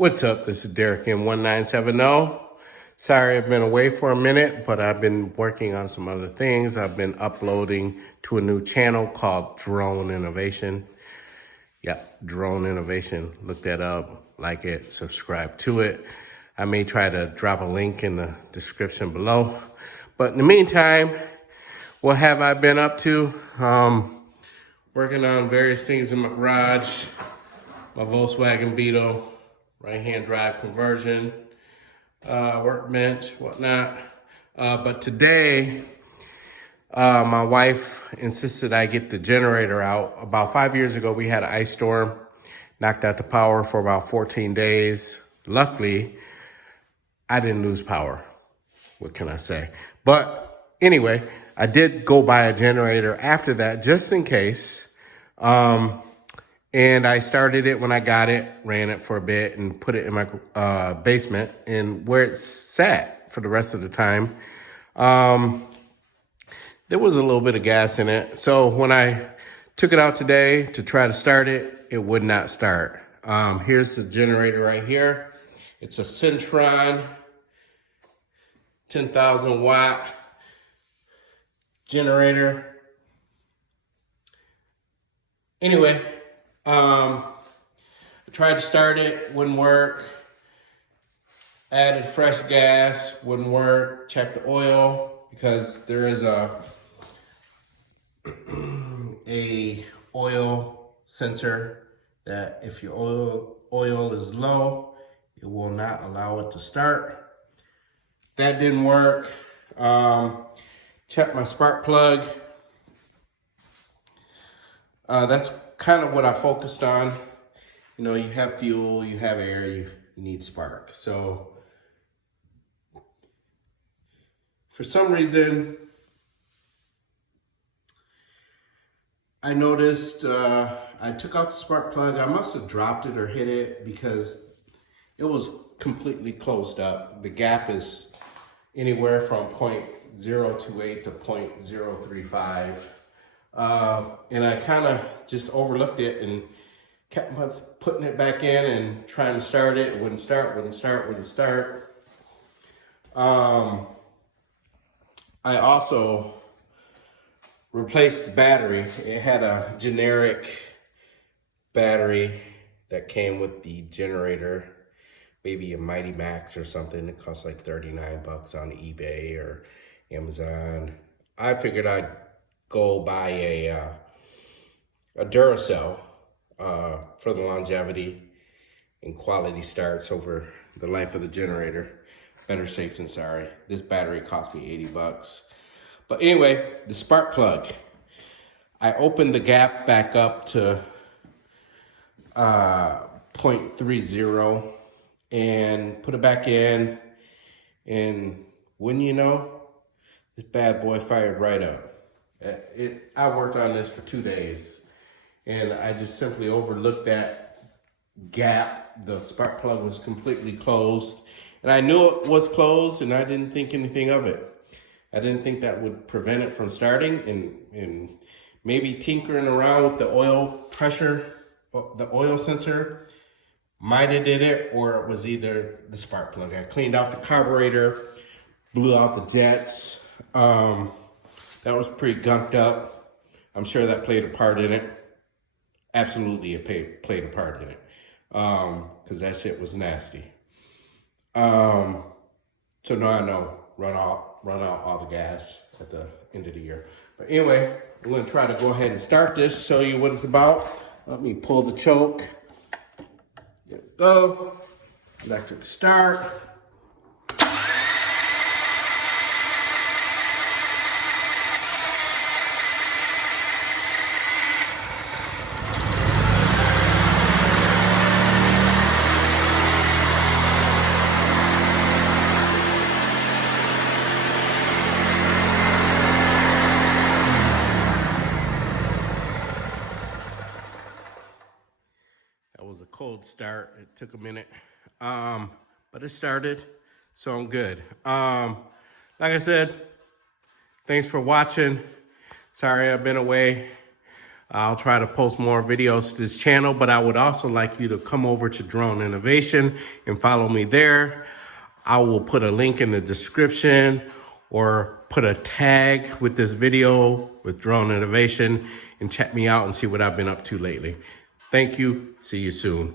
What's up? This is Derek M1970. Sorry I've been away for a minute, but I've been working on some other things. I've been uploading to a new channel called Drone Innovation. Yep, Drone Innovation. Look that up, like it, subscribe to it. I may try to drop a link in the description below. But in the meantime, what have I been up to? Working on various things in my garage. My Volkswagen Beetle, right-hand drive conversion, workbench, whatnot. But today, my wife insisted I get the generator out. About 5 years ago, we had an ice storm, knocked out the power for about 14 days. Luckily, I didn't lose power. What can I say? But anyway, I did go buy a generator after that, just in case. And I started it when I got it, ran it for a bit, and put it in my basement, and where it sat for the rest of the time. There was a little bit of gas in it. So when I took it out today to try to start it, it would not start. Here's the generator right here. It's a Centron 10,000 watt generator. Anyway, I tried to start it, wouldn't work. Added fresh gas, wouldn't work. Checked the oil because there is a oil sensor that if your oil is low, it will not allow it to start. That didn't work. Checked my spark plug. That's kind of what I focused on. You know, you have fuel, you have air, you need spark. So for some reason, I noticed I took out the spark plug. I must have dropped it or hit it because it was completely closed up. The gap is anywhere from 0.028 to 0.035. And I kind of just overlooked it and kept putting it back in and trying to start it. It wouldn't start. I also replaced the battery. It had a generic battery that came with the generator, maybe a Mighty Max or something. It cost like 39 bucks on eBay or Amazon. I figured I'd go buy a Duracell for the longevity and quality starts over the life of the generator. Better safe than sorry. This battery cost me 80 bucks. But anyway, the spark plug. I opened the gap back up to 0.30 and put it back in. And wouldn't you know, this bad boy fired right up. I worked on this for 2 days and I just simply overlooked that gap. The spark plug was completely closed and I knew it was closed and I didn't think anything of it. I didn't think that would prevent it from starting, and maybe tinkering around with the oil pressure, the oil sensor might have did it, or it was either the spark plug. I cleaned out the carburetor, blew out the jets. That was pretty gunked up. I'm sure that played a part in it. Absolutely, it played a part in it. Because that shit was nasty. So now I know, run out all the gas at the end of the year. But anyway, I'm gonna try to go ahead and start this, show you what it's about. Let me pull the choke. There we go. Electric start. That was a cold start. It took a minute, but it started, so I'm good. Like I said, thanks for watching. Sorry I've been away. I'll try to post more videos to this channel, but I would also like you to come over to Drone Innovation and follow me there. I will put a link in the description or put a tag with this video with Drone Innovation and check me out and see what I've been up to lately. Thank you. See you soon.